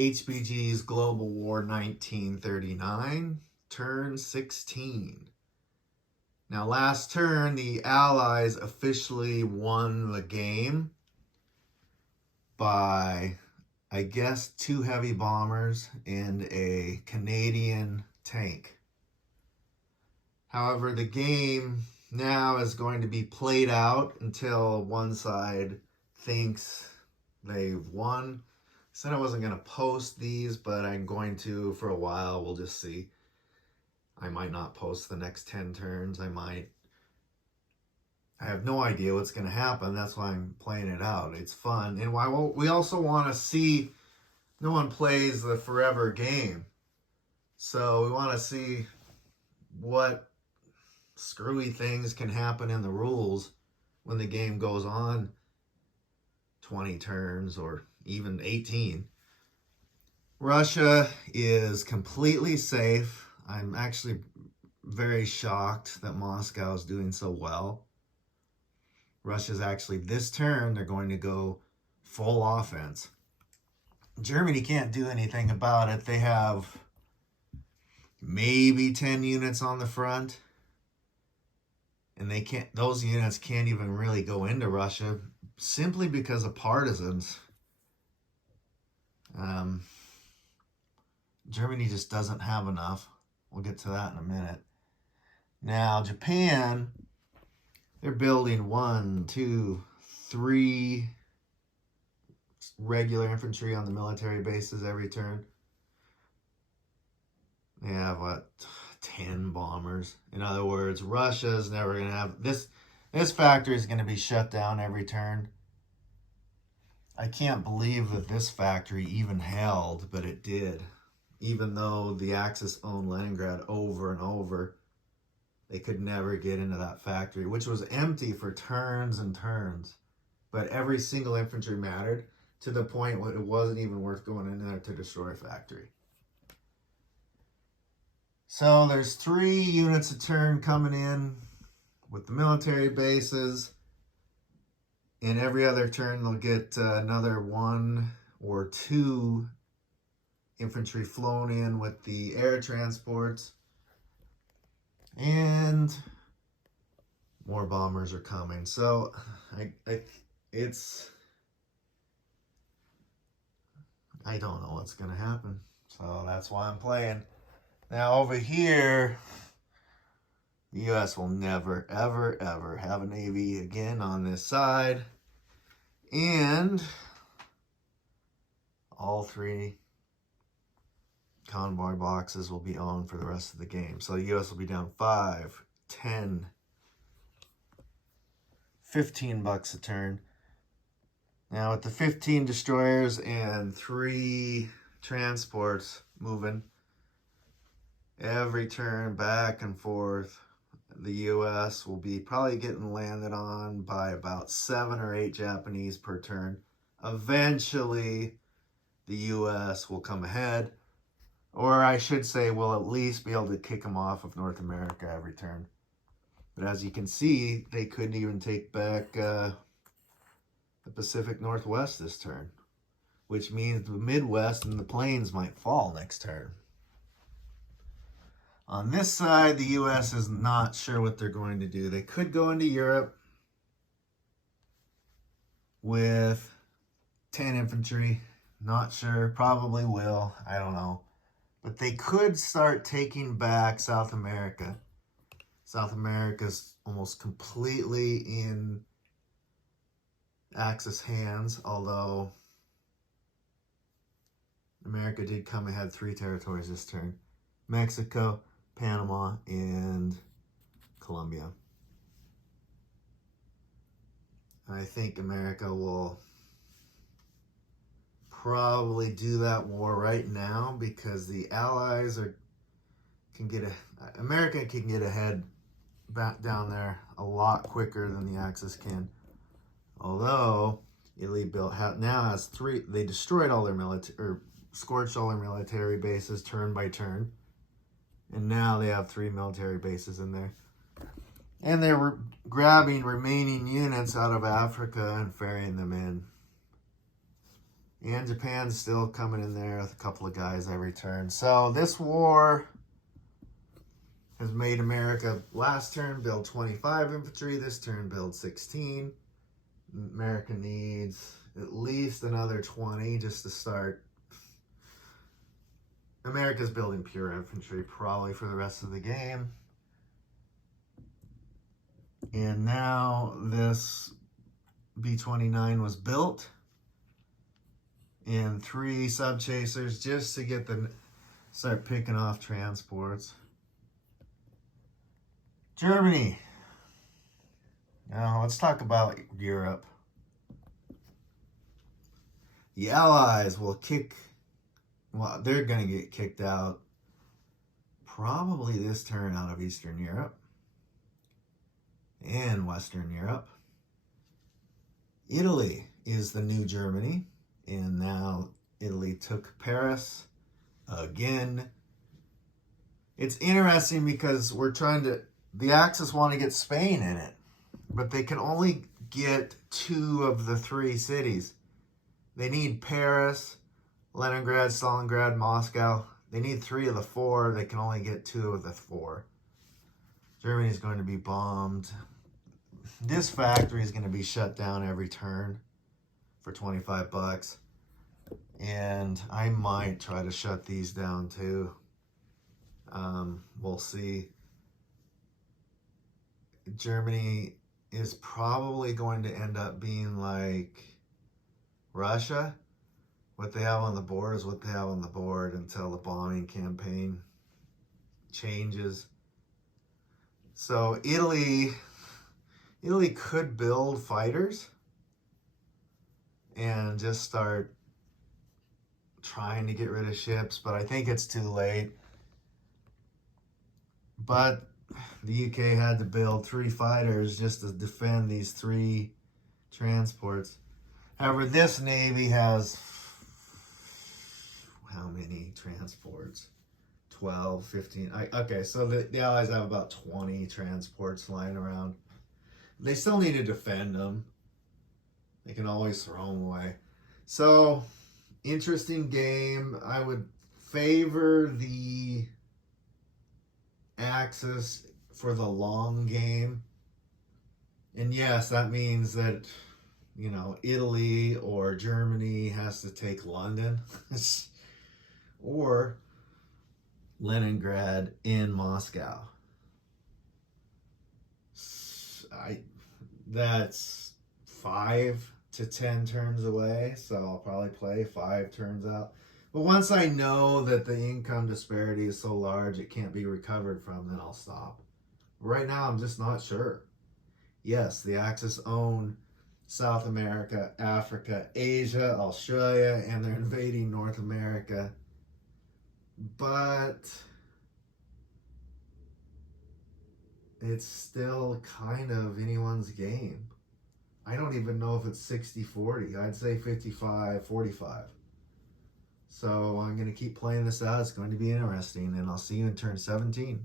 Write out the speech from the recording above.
HBG's Global War 1939, turn 16. Now, last turn, the Allies officially won the game by, I guess, 2 heavy bombers and a Canadian tank. However, the game now is going to be played out until one side thinks they've won. I said I wasn't going to post these, but I'm going to for a while. We'll just see. I might not post the next 10 turns. I have no idea what's going to happen. That's why I'm playing it out. It's fun. And we also want to see, no one plays the forever game. So we want to see what screwy things can happen in the rules when the game goes on 20 turns or even 18. Russia is completely safe. I'm actually very shocked that Moscow is doing so well. Russia's actually, this turn, they're going to go full offense. Germany can't do anything about it. They have maybe 10 units on the front. And those units can't even really go into Russia simply because of partisans. Germany just doesn't have enough. We'll get to that in a minute. Now, Japan, they're building 1, 2, 3 regular infantry on the military bases every turn. They have, 10 bombers. In other words, Russia's never going to have... This factory is going to be shut down every turn. I can't believe that this factory even held, but it did. Even though the Axis owned Leningrad over and over, they could never get into that factory, which was empty for turns and turns. But every single infantry mattered to the point where it wasn't even worth going in there to destroy a factory. So there's 3 units a turn coming in with the military bases. And every other turn they'll get another 1 or 2 infantry flown in with the air transports. And more bombers are coming. So I don't know what's going to happen. So that's why I'm playing. Now over here, the U.S. will never, ever, ever have a Navy again on this side. And all 3 convoy boxes will be owned for the rest of the game. So the U.S. will be down 5, 10, 15 bucks a turn. Now with the 15 destroyers and 3 transports moving every turn back and forth, the U.S. will be probably getting landed on by about 7 or 8 Japanese per turn. Eventually, the U.S. will come ahead, or I should say we'll at least be able to kick them off of North America every turn. But as you can see, they couldn't even take back the Pacific Northwest this turn, which means the Midwest and the plains might fall next turn. On this side, the U.S. is not sure what they're going to do. They could go into Europe with 10 infantry. Not sure. Probably will. I don't know. But they could start taking back South America. South America's almost completely in Axis hands, although America did come ahead 3 territories this turn. Mexico, Panama, and Colombia. I think America will probably do that war right now because the Allies America can get ahead back down there a lot quicker than the Axis can. Although Italy now has 3. They destroyed all their scorched all their military bases turn by turn. And now they have 3 military bases in there. And they're grabbing remaining units out of Africa and ferrying them in. And Japan's still coming in there with a couple of guys every turn. So this war has made America last turn build 25 infantry. This turn build 16. America needs at least another 20 just to start. America's building pure infantry probably for the rest of the game. And now this B-29 was built. And 3 sub-chasers just to get the start picking off transports. Germany. Now let's talk about Europe. The Allies will they're going to get kicked out probably this turn out of Eastern Europe and Western Europe. Italy is the new Germany. And now Italy took Paris again. It's interesting because the Axis want to get Spain in it, but they can only get 2 of the 3 cities. They need Paris, Leningrad, Stalingrad, Moscow. They need 3 of the 4. They can only get 2 of the 4. Germany is going to be bombed. This factory is going to be shut down every turn for $25, and I might try to shut these down too. We'll see. Germany is probably going to end up being like Russia. What they have on the board is what they have on the board until the bombing campaign changes. So Italy could build fighters and just start trying to get rid of ships, but I think it's too late. But the UK had to build 3 fighters just to defend these 3 transports. However, this Navy has how many transports? 12, 15. Okay, so the Allies have about 20 transports lying around. They still need to defend them. They can always throw them away. So, interesting game. I would favor the Axis for the long game. And yes, that means that, Italy or Germany has to take London or Leningrad in Moscow. That's 5 to 10 turns away, so I'll probably play 5 turns out. But once I know that the income disparity is so large it can't be recovered from, then I'll stop. Right now, I'm just not sure. Yes, the Axis own South America, Africa, Asia, Australia, and they're invading North America. But it's still kind of anyone's game. I don't even know if it's 60-40. I'd say 55-45. So I'm going to keep playing this out. It's going to be interesting, and I'll see you in turn 17.